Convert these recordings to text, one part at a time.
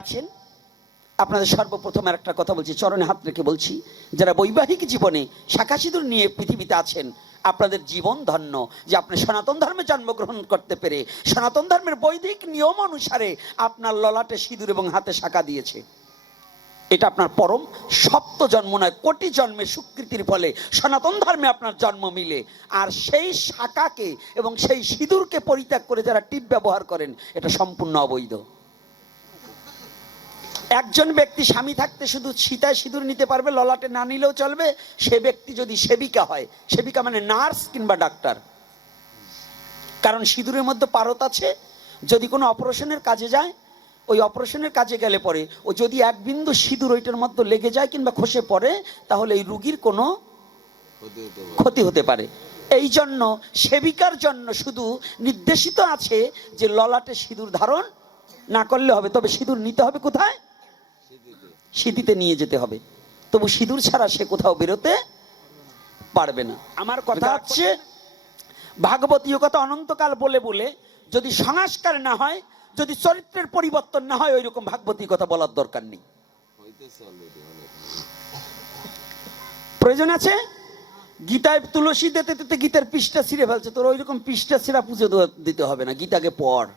আছেন? আপনাদের সর্বপ্রথম একটা কথা বলছি, চরণে হাত রেখে বলছি, যারা বৈবাহিক জীবনে শাখা সিঁদুর নিয়ে পৃথিবীতে আছেন, আপনাদের জীবন ধন্য, যে আপনি সনাতন ধর্মে জন্মগ্রহণ করতে পেরে, সনাতন ধর্মের বৈদিক নিয়ম অনুসারে আপনার ললাটে সিঁদুর এবং হাতে শাখা দিয়েছে। এটা আপনার পরম সপ্ত জন্ম নয়, কোটি জন্মের স্বীকৃতির ফলে সনাতন ধর্মে আপনার জন্ম মিলে। আর সেই শাখাকে এবং সেই সিঁদুরকে পরিত্যাগ করে যারা টিপ ব্যবহার করেন, এটা সম্পূর্ণ অবৈধ। একজন ব্যক্তি স্বামী থাকতে শুধু সীতায় সিঁদুর নিতে পারবে ললাটে না নিলেও চলবে। সে ব্যক্তি যদি সেবিকা হয় সেবিকা মানে নার্স কিংবা ডাক্তার। কারণ সিঁদুরের মধ্যে পারত আছে যদি কোনো অপারেশনের কাজে যায় ওই অপারেশনের কাজে গেলে পরে ও যদি এক বিন্দু সিঁদুর ওইটার মধ্যে লেগে যায় কিংবা খসে পড়ে তাহলে এই রুগীর কোনো ক্ষতি হতে পারে। এই জন্য সেবিকার জন্য শুধু নির্দেশিত আছে যে ললাটে সিঁদুর ধারণ না করলে হবে তবে সিঁদুর নিতে হবে কোথায়? সিঁথিতে নিয়ে যেতে হবে। তবু সিঁদুর ছাড়া সে কোথাও বেরোতে পারবে না। আমার কথা হচ্ছে ভাগবতীয় কথা অনন্তকাল বলে বলে যদি সংস্কার না হয় যদি চরিত্রের পরিবর্তন না হয় ওই রকম ভাগবতী কথা বলার দরকার নেই। প্রয়োজন আছে? গীতায় তুলসী দিতে দিতে গীতার পৃষ্ঠা ছিঁড়ে ফেলছে। তোর ওই রকম পৃষ্ঠা ছিঁড়া পুজো দিতে হবে না গীতাকে পড়।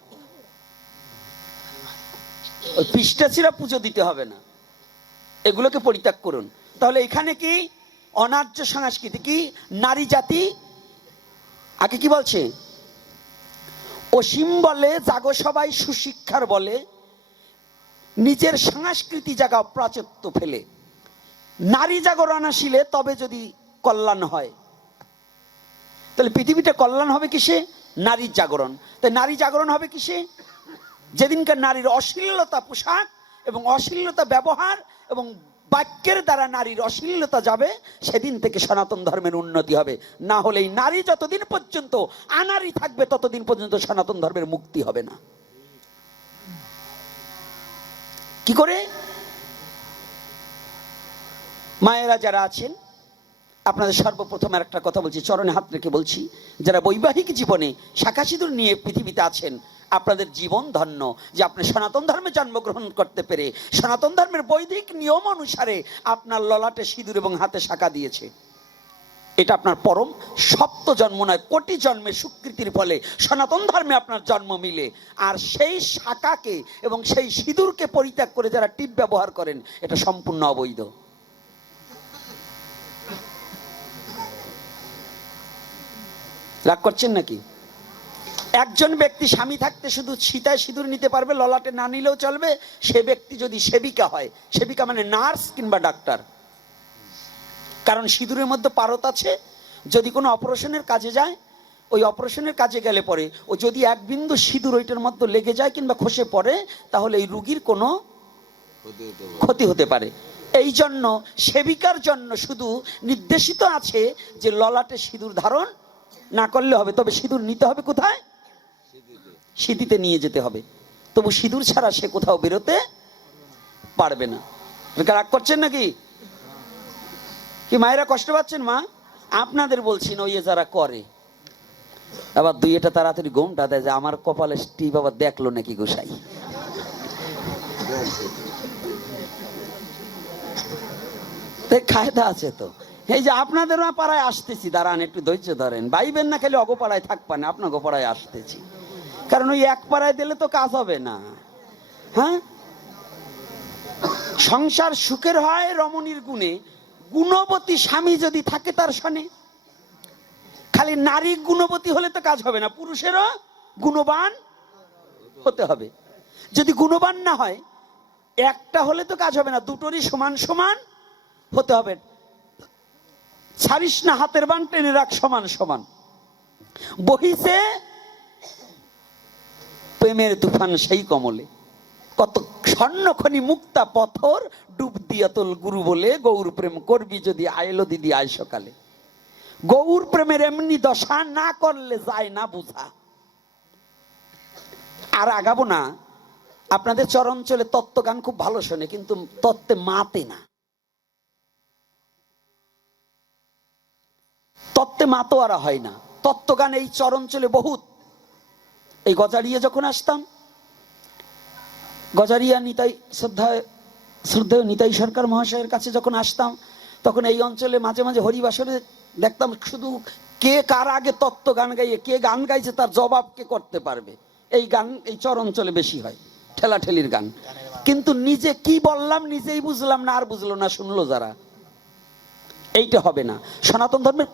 ওই পৃষ্ঠা ছিঁড়া পুজো দিতে হবে না। এগুলোকে পরিত্যাগ করুন। তাহলে এখানে কি? অনার্য সংস্কৃতি কি? নারী জাতি? আগে কি বলছে? অসীম বলে, জাগো সবাই সুশিক্ষার বলে, নিজের সংস্কৃতি জাগা প্রাচত্য ফেলে। নারী জাগরণ আসিলে তবে যদি কল্যাণ হয়। তাহলে পৃথিবীটা কল্যাণ হবে কিসে? নারীর জাগরণ। তাই নারী জাগরণ হবে কিসে? যেদিনকার নারীর অশ্লীলতা পোশাক এবং অশ্লীলতা ব্যবহার এবং বাক্যের দ্বারা নারীর অশ্লীলতা যাবে, সেদিন থেকে সনাতন ধর্মের উন্নতি হবে। না হলে এই নারী যতদিন পর্যন্ত আনারি থাকবে, ততদিন পর্যন্ত সনাতন ধর্মের মুক্তি হবে না। কি করে? মায়েরা যারা আছেন আপনাদের সর্বপ্রথম আর একটা কথা বলছি, চরণে হাত রেখে বলছি, যারা বৈবাহিক জীবনে শাখা সিঁদুর নিয়ে পৃথিবীতে আছেন, আপনাদের জীবন ধন্য। যে আপনি সনাতন ধর্মে জন্মগ্রহণ করতে পেরে, সনাতন ধর্মের বৈদিক নিয়ম অনুসারে আপনার ললাটে সিঁদুর এবং হাতে শাখা দিয়েছে। এটা আপনার পরম সপ্ত জন্ম নয়, কোটি জন্মের স্বীকৃতির ফলে সনাতন ধর্মে আপনার জন্ম মিলে। আর সেই শাখাকে এবং সেই সিঁদুরকে পরিত্যাগ করে যারা টিপ ব্যবহার করেন, এটা সম্পূর্ণ অবৈধ। রাগ করছেন নাকি? একজন ব্যক্তি স্বামী থাকতে শুধু সীতায় সিঁদুর নিতে পারবে, ললাটে না নিলেও চলবে, সে ব্যক্তি যদি সেবিকা হয়, সেবিকা মানে নার্স কিংবা ডাক্তার। কারণ সিঁদুরের মধ্যে পারত আছে, যদি কোনো অপারেশনের কাজে যায়, ওই অপারেশনের কাজে গেলে পরে, ও যদি এক বিন্দু সিঁদুর ওইটার মধ্যে লেগে যায় কিংবা খসে পড়ে, তাহলে এই রুগীর কোনো ক্ষতি হতে পারে। এই জন্য সেবিকার জন্য শুধু নির্দেশিত আছে যে ললাটে সিঁদুর ধারণ না করলে হবে, তবে সিঁদুর নিতে হবে কোথায়? সিঁথিতে নিয়ে যেতে হবে। তবু সিঁদুর ছাড়া সে কোথাও বেরোতে পারবে না। রাগ করছেন নাকি? কি মায়েরা কষ্ট পাচ্ছেন, মা? আপনাদের বলছি না, ওই যারা করে। আবার দুই এটা তাড়াতাড়ি ঘুমটা দেয় যে, আমার কপালে টিপ আবার দেখল নাকি গোসাই? তো কায়দা আছে তো। এই যে আপনাদেরও পাড়ায় আসতেছি, দাঁড়ান একটু ধৈর্য ধরেন। বাইবেন না, খালি অগোপাড়ায় থাকবা না আপনার গোপাড়ায় আসতেছি। কারণ ওই এক পাড়ায় দিলে তো কাজ হবে না। হ্যাঁ? সংসার সুখের হয় রমণীর গুণে, গুণবতী স্বামী যদি থাকে তার সনে। খালি নারী গুণবতী হলে তো কাজ হবে না, পুরুষেরও গুণবান হতে হবে। যদি গুণবান না হয়, একটা হলে তো কাজ হবে না, দুটোরই সমান সমান হতে হবে। ছাড়িস না হাতের বান, টেনে রাখ সমান সমান। বহিছে প্রেমের তুফান সেই কমলে। কত স্বর্ণখনি মুক্তা পথর ডুব দিয়া তোল গুরু বলে, গৌর প্রেম করবি যদি আইলো দিদি আয় সকালে। গৌর প্রেমের এমনি দশা না করলে যায় না বুঝা। আর আগাবো না। আপনাদের চরঞ্চলে তত্ত্ব গান খুব ভালো শোনে, কিন্তু তত্ত্বে মাতে না। তত্ত্বে মাতোয়ারা হয় না। তত্ত্বগান এই চরঞ্চলে বহুত। এই গজাড়িয়ে যখন আসতাম, গজারিয়া নিতাই শ্রদ্ধা শ্রদ্ধেয় নিতাই সরকার মহাশয়ের কাছে যখন আসতাম, তখন এই অঞ্চলে মাঝে মাঝে হরিবাসরে দেখতাম শুধু কে কার আগে তত্ত্ব গান গাইয়ে, কে গান গাইছে তার জবাব কে করতে পারবে। এই গান, এই চর অঞ্চলে বেশি হয়, ঠেলাঠেলির গান। কিন্তু নিজে কি বললাম নিজেই বুঝলাম না, আর বুঝলো না, শুনলো যারা। এইটা হবে না। সনাতন ধর্মের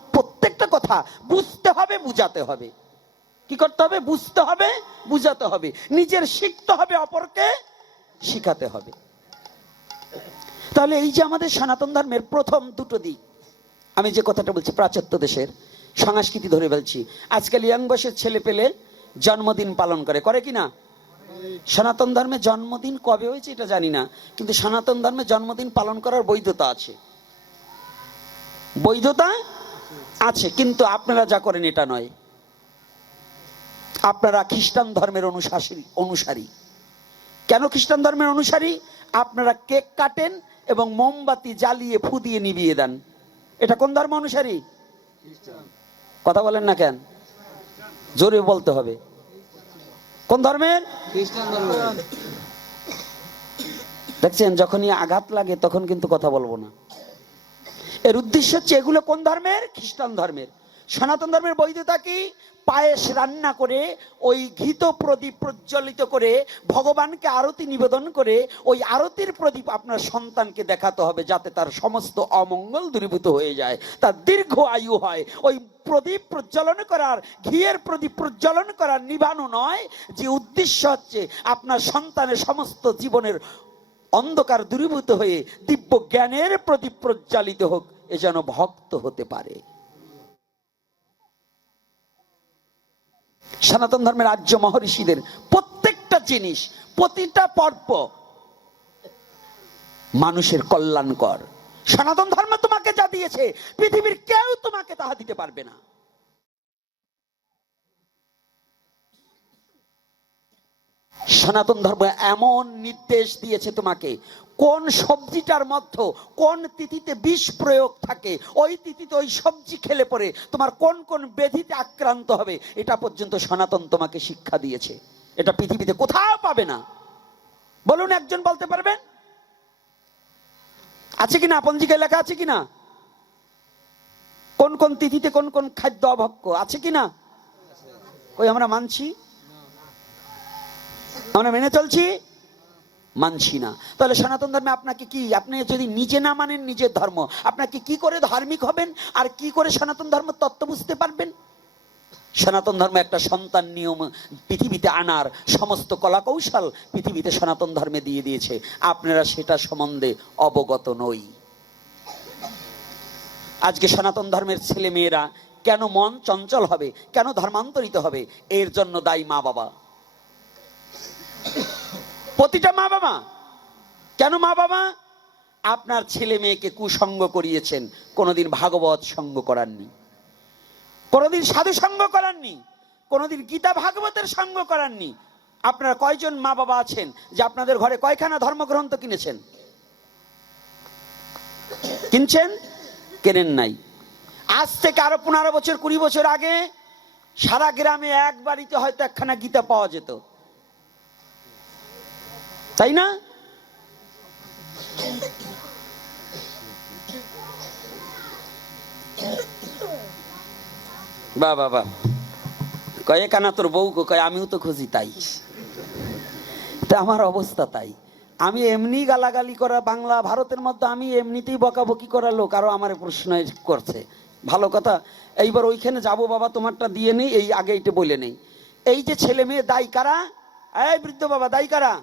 প্রত্যেকটা কথা, বুঝতে হবে, বুঝাতে হবে। কি করতে হবে? বুঝতে হবে, বুঝাতে হবে। নিজের শিখতে হবে অপরকে, শিখাতে হবে। তাহলে এই যে আমাদের সনাতন ধর্মের প্রথম দুটো দিক, আমি যে কথাটা বলছি প্রাচ্যত্য দেশের, সংস্কৃতি ধরে বলছি আজকাল ইয়াং বয়সের ছেলে পেলে জন্মদিন পালন করে। করে কি না? সনাতন ধর্মে জন্মদিন কবে হয়েছে এটা জানি না, কিন্তু সনাতন ধর্মে জন্মদিন পালন করার বৈধতা আছে। বৈধতা আছে কিন্তু আপনারা যা করেন এটা নয়। আপনারা খ্রিস্টান ধর্মের অনুসারী অনুসারী। কেন খ্রিস্টান ধর্মের অনুসারী? আপনারা কেক কাটেন এবং মোমবাতি জ্বালিয়ে ফু দিয়ে নিভিয়ে দেন। এটা কোন ধর্ম অনুসারী? কথা বলেন না কেন? জোরে বলতে হবে। কোন ধর্মের। দেখছেন যখনই আঘাত লাগে তখন কিন্তু কথা বলব না। এর উদ্দেশ্য হচ্ছে এগুলো কোন ধর্মের? খ্রিস্টান ধর্মের। সনাতন ধর্মের বৈধতা কি? পায়েস রান্না করে ওই ঘৃত প্রদীপ প্রজ্বলিত করে ভগবানকে আরতি নিবেদন করে ওই আরতির প্রদীপ আপনার সন্তানকে দেখাতে হবে যাতে তার সমস্ত অমঙ্গল দূরীভূত হয়ে যায়। তার দীর্ঘ আয়ু হয়। ওই প্রদীপ প্রজ্বলন করার, ঘিয়ের প্রদীপ প্রজ্বলন করার নিবানো নয়, যে উদ্দেশ্য হচ্ছে আপনার সন্তানের সমস্ত জীবনের অন্ধকার দূরীভূত হয়ে দিব্য জ্ঞানের প্রদীপ প্রজ্বালিত হোক, এ যেন ভক্ত হতে পারে। সনাতন ধর্মের আর্য মহর্ষিদের প্রত্যেকটা জিনিস, প্রতিটা পর্ব মানুষের কল্যাণকর। সনাতন ধর্ম তোমাকে যা দিয়েছে, পৃথিবীর কেউ তোমাকে তাহা দিতে পারবে না। সনাতন ধর্ম এমন নির্দেশ দিয়েছে তোমাকে। কোন সবজিটার মধ্যে, কোন তিথিতে বিষ প্রয়োগ থাকে, ওই তিথিতে ওই সবজি খেলে পরে তোমার কোন কোন ব্যাধিতে আক্রান্ত হবে, এটা পর্যন্ত সনাতন তোমাকে শিক্ষা দিয়েছে। এটা পৃথিবীতে কোথাও পাবে না। বলুন একজন বলতে পারবেন? আছে কিনা? পঞ্জিকায় লেখা আছে কিনা? কোন কোন তিথিতে কোন কোন খাদ্য অভক্ষ আছে কিনা? ওই আমরা মানছি? আমরা মেনে চলছি? মানছি না। তাহলে সনাতন ধর্মে আপনাকে কি? আপনি যদি নিজে না মানেন নিজের ধর্ম, আপনাকে কি করে ধার্মিক হবেন? আর কি করে সনাতন ধর্ম তত্ত্ব বুঝতে পারবেন? সনাতন ধর্ম একটা সন্তান নিয়ম পৃথিবীতে আনার সমস্ত কলা কৌশল পৃথিবীতে সনাতন ধর্মে দিয়ে দিয়েছে। আপনারা সেটা সম্বন্ধে অবগত নই। আজকে সনাতন ধর্মের ছেলে মেয়েরা কেন মন চঞ্চল হবে? কেন ধর্মান্তরিত হবে? এর জন্য দায়ী মা বাবা প্রতিটা মা বাবা। কেন মা বাবা? আপনার ছেলে মেয়েকে কুসঙ্গ করিয়েছেন, কোনোদিন ভাগবত সঙ্গ করাননি। কোনোদিন সাধু সঙ্গ করাননি, কোনোদিন গীতা ভাগবতের সঙ্গ করাননি। আপনার কয়জন মা বাবা আছেন যে আপনাদের ঘরে কয়খানা ধর্মগ্রন্থ কিনেছেন? কিনছেন? কেনেন নাই। আজ থেকে আরও পনেরো বছর, কুড়ি বছর আগে সারা গ্রামে এক বাড়িতে হয়তো একখানা গীতা পাওয়া যেত। তাই না? বা বাবা কয়ে কানা তোর বউ কয় আমিও তো খুঁজি তাই। তা আমার অবস্থা তাই। আমি এমনি গালাগালি করা বাংলা, ভারতের মধ্যে আমি এমনিতেই বকাবকি করা লোক, আরও আমার প্রশ্ন করছে। ভালো কথা, এইবার ওইখানে যাব বাবা, তোমারটা দিয়ে নেই, এই আগে এইটা বলে নেই। এই যে ছেলে মেয়ে, দায়ী কারা? এই বৃদ্ধ বাবা, দায়ী কারা?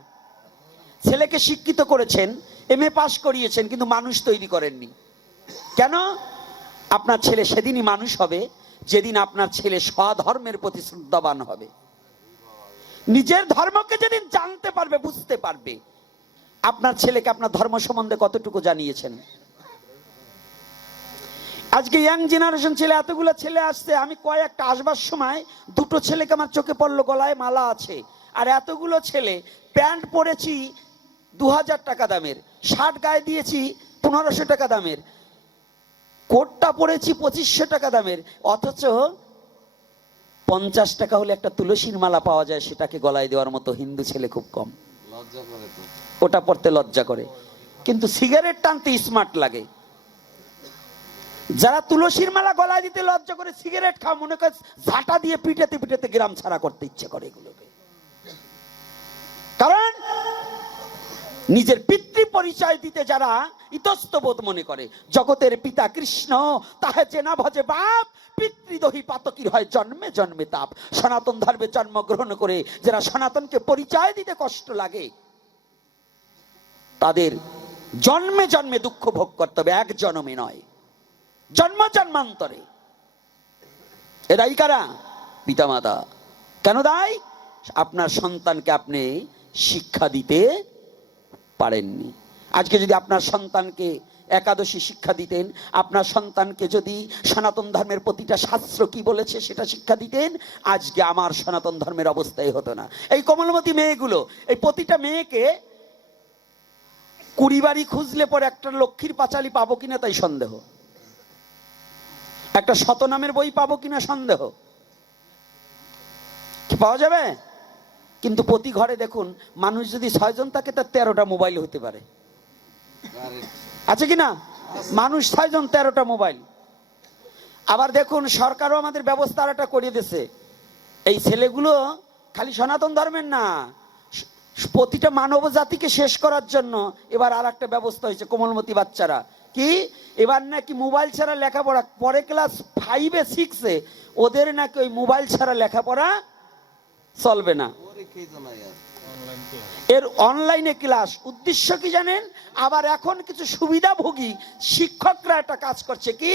ছেলেকে শিক্ষিত করেছেন এম এ পাশ করিয়েছেন, কিন্তু মানুষ তৈরি করেননি। কেন? আপনার ছেলে সেদিনই মানুষ হবে, যেদিন আপনার ছেলে স্বধর্মের প্রতি শ্রদ্ধাবান হবে। নিজের ধর্মকে যেদিন জানতে পারবে, বুঝতে পারবে, আপনার ছেলেকে আপনার ধর্ম সম্বন্ধে কতটুকু জানিয়েছেন? আজকে ইয়াং জেনারেশন ছেলে, এতগুলো ছেলে আসছে, আমি কয়েকটা আসবার সময় দুটো ছেলেকে আমার চোখে পড়ল, গলায় মালা আছে। আর এতগুলো ছেলে, প্যান্ট পরেছি দু হাজার টাকা দামের। শার্ট গায়ে দিয়েছি পনেরোশো টাকা দামের। কোটটা পরেছি পঁচিশশো টাকা দামের। অথচ পঞ্চাশ টাকা হলে একটা তুলসীর মালা পাওয়া যায় সেটাকে গলায় দেওয়ার মতো হিন্দু ছেলে খুব কম। ওটা পড়তে লজ্জা করে। কিন্তু সিগারেট টানতে স্মার্ট লাগে। যারা তুলসীর মালা গলায় দিতে লজ্জা করে সিগারেট খাওয়া মনে করে ঝাঁটা দিয়ে পিটাতে পিটাতে গ্রাম ছাড়া করতে ইচ্ছে করে এগুলোকে কারণ নিজের পিতৃ পরিচয় দিতে যারা ইতস্তবোধ মনে করে। জগতের পিতা কৃষ্ণ, তাহে চেনা ভজে বাপ, পিতৃদহী পাতকির হয় জন্মে জন্মে তাপ। সনাতন ধর্মে জন্মগ্রহণ করে যারা সনাতনকে পরিচয় দিতে কষ্ট লাগে, তাদের জন্মে জন্মে দুঃখ ভোগ করতে হবে, এক জন্মে নয়। জন্ম জন্মান্তরে। এরাই কারা? পিতামাতা। কেন দায়? আপনার সন্তানকে আপনি শিক্ষা দিতে পারেননি। আজকে যদি আপনার সন্তানকে একাদশী শিক্ষা দিতেন, আপনার সন্তানকে যদি সনাতন ধর্মের প্রতিটা শাস্ত্র কি বলেছে সেটা শিক্ষা দিতেন, আজকে আমার সনাতন ধর্মের অবস্থাই হতো না। এই কমলমতি মেয়েগুলো, এই প্রতিটা মেয়েকে কুড়ি বাড়ি খুঁজলে পরে একটা লক্ষ্মীর পাঁচালি পাবো কিনা তাই সন্দেহ। একটা শতনামের বই পাবো কিনা সন্দেহ। কি পাওয়া যাবে? কিন্তু প্রতি ঘরে দেখুন, মানুষ যদি ছয়জন থাকে, তার তেরোটা মোবাইল হতে পারে। আছে কি না? মানুষ ছয়জন তেরোটা মোবাইল আবার দেখুন, সরকারও আমাদের ব্যবস্থা একটা করিয়ে দিছে এই ছেলেগুলো খালি সনাতন ধর্মের না। প্রতিটা মানব জাতিকে শেষ করার জন্য এবার আর একটা ব্যবস্থা হয়েছে কোমলমতি বাচ্চারা। কি? এবার নাকি মোবাইল ছাড়া লেখাপড়া, পরে ক্লাস ফাইভে সিক্সে ওদের নাকি ওই মোবাইল ছাড়া লেখাপড়া চলবে না। এর অনলাইনে ক্লাস উদ্দেশ্য কি জানেন? আবার এখন কিছু সুবিধাভোগী, শিক্ষকরা একটা কাজ করছে কি?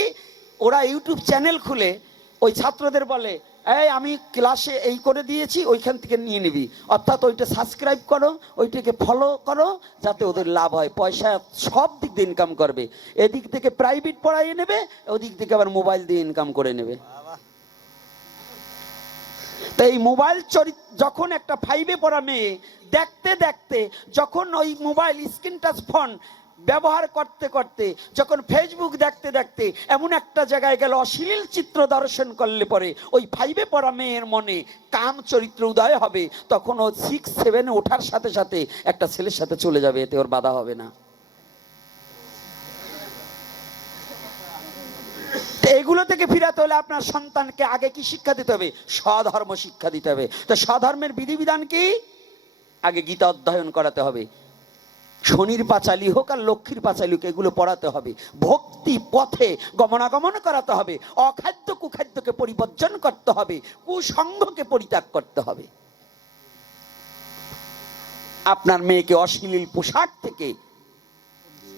ওরা ইউটিউব চ্যানেল খুলে ওই ছাত্রদের বলে, এই, আমি ক্লাসে এই করে দিয়েছি, ওইখান থেকে নিয়ে নিবি। অর্থাৎ ওইটা সাবস্ক্রাইব করো, ওইটাকে ফলো করো, যাতে ওদের লাভ হয়। পয়সা সব দিক দিয়ে ইনকাম করবে। এদিক থেকে প্রাইভেট পড়াইয়ে নেবে, ওদিক থেকে আবার মোবাইল দিয়ে ইনকাম করে নেবে। এই মোবাইল চরিত্র যখন একটা ফাইভে পড়া মেয়ে, দেখতে দেখতে যখন ওই মোবাইল স্ক্রিন টাচ ফোন ব্যবহার করতে করতে, যখন ফেসবুক দেখতে দেখতে এমন একটা জায়গায় গেল, অশ্লীল চিত্র দর্শন করলে পরে ওই ফাইভে পড়া মেয়ের মনে কাম চরিত্র উদয় হবে। তখন ও সিক্স সেভেনে ওঠার সাথে সাথে একটা ছেলের সাথে চলে যাবে, এতে ওর বাধা হবে না। এগুলো থেকে ফিরাতে হলে আপনার সন্তানকে আগে কি শিক্ষা দিতে হবে? স্বধর্ম শিক্ষা দিতে হবে। তো স্বধর্মের বিধিবিধান কি? আগে গীতা অধ্যয়ন করাতে হবে। শনির পাঁচালি হোক আর লক্ষ্মীর পাঁচালি হোক, এগুলো পড়াতে হবে। ভক্তি পথে গমনাগমন করাতে হবে। অখাদ্য কুখাদ্যকে পরিবর্জন করতে হবে। কুসঙ্গকে পরিত্যাগ করতে হবে। আপনার মেয়েকে অশ্লীল পোশাক থেকে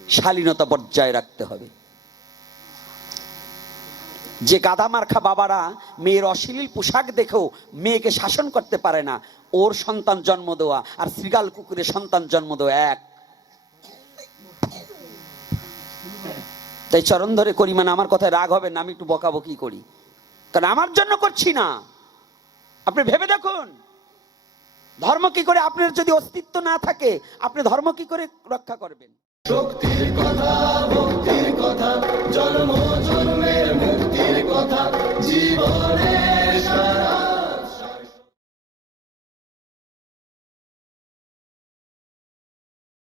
শালীনতা বজায় রাখতে হবে। যে গাদা মার্খা বাবারা মেয়ের অশ্লীল পোশাক দেখেও মেয়েকে শাসন করতে পারে না, ওর সন্তান জন্ম দেওয়া আর শ্রীগাল কুকুরের সন্তান জন্ম দেওয়া এক। তাই চরণ ধরে করি মানে আমার কথায় রাগ হবে না, আমি একটু বকাবকি করি। কারণ আমার জন্য করছি না। আপনি ভেবে দেখুন, ধর্ম কি করে আপনার যদি অস্তিত্ব না থাকে, আপনি ধর্ম কি করে রক্ষা করবেন? শক্তির কথা, ভক্তির কথা জাতির কথা জীবনে